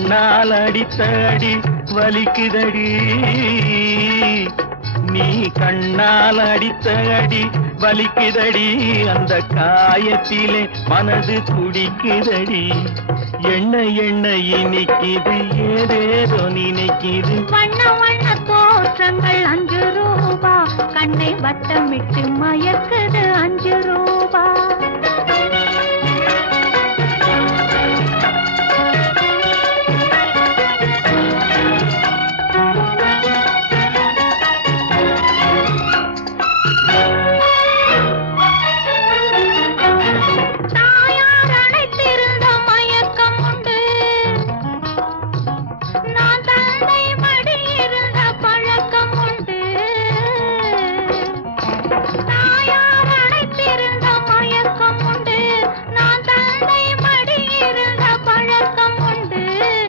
கண்ணால் அடித்த அடி வலிக்குதடி, நீ கண்ணால் அடித்த அடி வலிக்குதடி, அந்த காயத்திலே மனது துடிக்குதடி. எண்ண எண்ண இனிக்குது ஏதேதோ நினைக்குது. வண்ண வண்ண தோற்றங்கள் 5 ரூபா, கண்ணை வட்டமிட்டு மயக்குது 5 ரூபா.